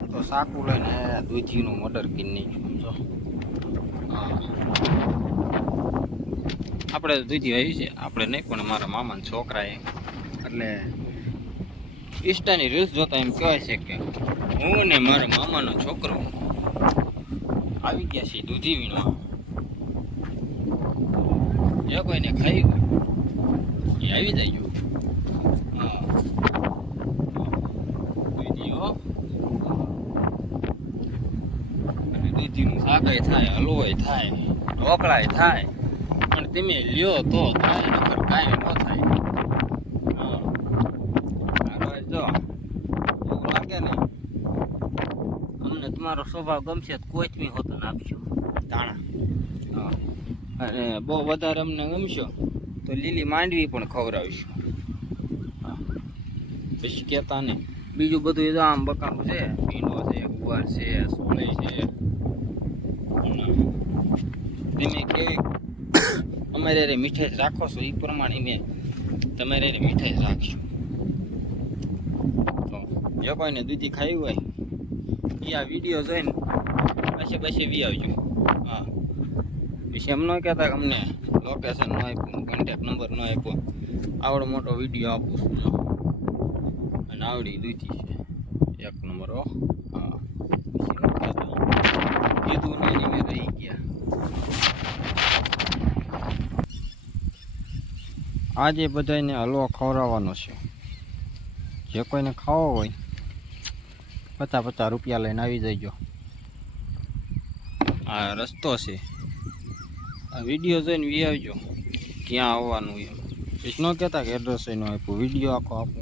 તો સાકું લઈને દૂધીનું મર્ડર કરી નાખ્યું જો. હા આપણે દૂધી આવી છે, આપણે નહીં પણ મારા મામાના છોકરાએ. એટલે ઇન્સ્ટાની રીલ્સ જોતા એમ કહેવાય છે કે હું ને મારા મામાનો છોકરો આવી ગયા છીએ દૂધી વીણવા. જે કોઈને ખાઈ ગયું એ આવી જાય. હા દૂધી હો. અને દૂધીનું શાકાય થાય, હલવાય થાય, ઢોકળાય થાય, પણ તમે લ્યો તો થાય, નકર કાંઈ ન થાય. હા જો એવું લાગે ને અમને તમારો સ્વભાવ ગમશે તો કોચમી હોતો નાખશો દાણા. હા અને બહુ વધારે અમને ગમશો તો લીલી માંડવી પણ ખવડાવીશું. હા પછી કહેતા નહીં. બીજું બધું જો આમ બકાલું છે, ભીંડો છે, ગુવાર છે, સોળી છે. તમે કેવી અમારે રે મીઠાઈ રાખો છો એ પ્રમાણે મેં તમારે રે મીઠાઈ રાખશું. તો જે કોઈને દૂધી ખાવી હોય એ આ વિડીયો જોઈને પછી વી આવજો. હા પછી એમ ન કહેતા કે અમને લોકેશન ન આપ્યું, કોન્ટેક નંબર ન આપ્યો. આવડો મોટો વિડીયો આપું છું જો. અને આવડી દૂધી છે એક નંબર હો. હા પછી ન કહેતા કીધું નહીં મેં રહી ગયા. આજે બધાને હલવો ખવડાવવાનો છે. જે કોઈને ખાવો હોય 50 રૂપિયા લઈને આવી જજો. આ રસ્તો છે, આ વિડીયો જોઈને વી આવજો ક્યાં આવવાનું એમ. પછી ન કહેતા કે એડ્રેસ એનો આપ્યું, વિડીયો આખો આપો.